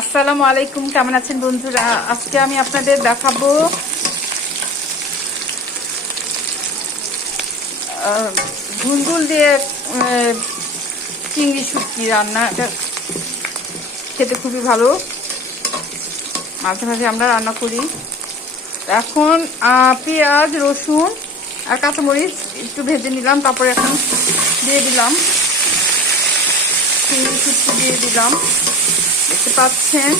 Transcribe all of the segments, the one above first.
আসসালামু আলাইকুম, কেমন আছেন বন্ধুরা? আজকে আমি আপনাদের দেখাবো ধুন্দুল দিয়ে চিংড়ি শুটকি রান্না। এটা খেতে খুবই ভালো, মাঝে মাঝে আমরা রান্না করি। এখন পেঁয়াজ, রসুন আর কাঁচামরিচ একটু ভেজে নিলাম, তারপরে এখন দিয়ে দিলাম চিংড়ি শুটকি, দিয়ে দিলাম। দেখতে পাচ্ছেন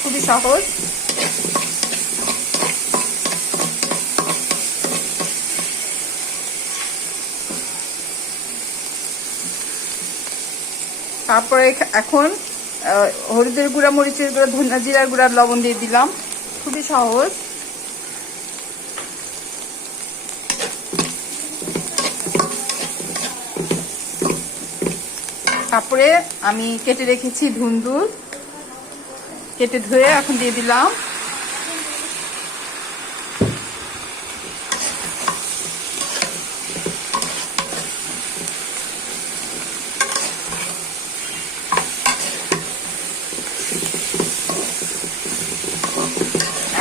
খুবই সহজ। তারপরে এখন হলুদের গুঁড়া, মরিচের গুঁড়া, ধনিয়া জিরার গুঁড়া, লবণ দিয়ে দিলাম। খুবই সহজ। তারপরে আমি কেটে রেখেছি ধুন্দুল, কেটে ধুয়ে এখন দিয়ে দিলাম।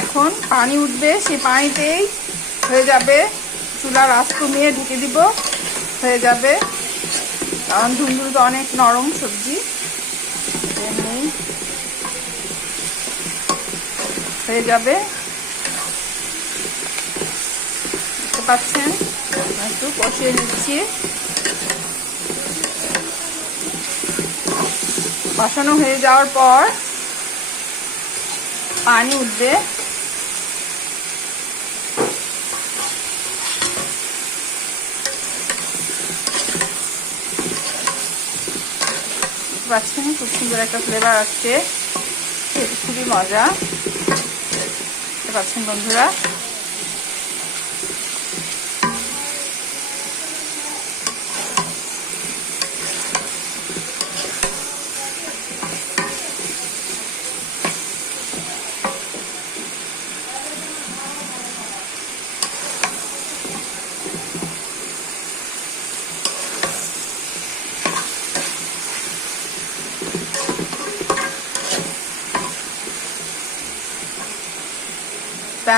এখন পানি উঠবে, সেই পানিতেই হয়ে যাবে। চুলার আঁচ কমিয়ে ঢেকে দিব, হয়ে যাবে। কারণ ধুন্দুল তো অনেক নরম সবজি, এমনি হয়ে যাবে। দেখতে পাচ্ছেন, একটু কষিয়ে নিচ্ছি। কষানো হয়ে যাওয়ার পর পানি উঠবে। পাচ্ছেন খুব সুন্দর একটা ফ্লেভার আসছে, খেতে খুবই মজা। দেখতে পাচ্ছেন বন্ধুরা।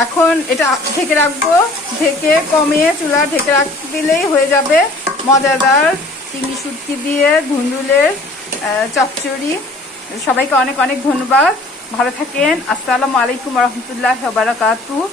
এখন এটা ঢেকে রাখবো, ঢেকে কমিয়ে চুলা ঢেকে রাখতে দিলেই হয়ে যাবে মজাদার চিংড়ি শুটকি দিয়ে ধুন্দুলের চচ্চড়ি। সবাইকে অনেক অনেক ধন্যবাদ। ভালো থাকেন। আসসালামু আলাইকুম ওয়া রাহমাতুল্লাহি ওয়া বারাকাতুহু।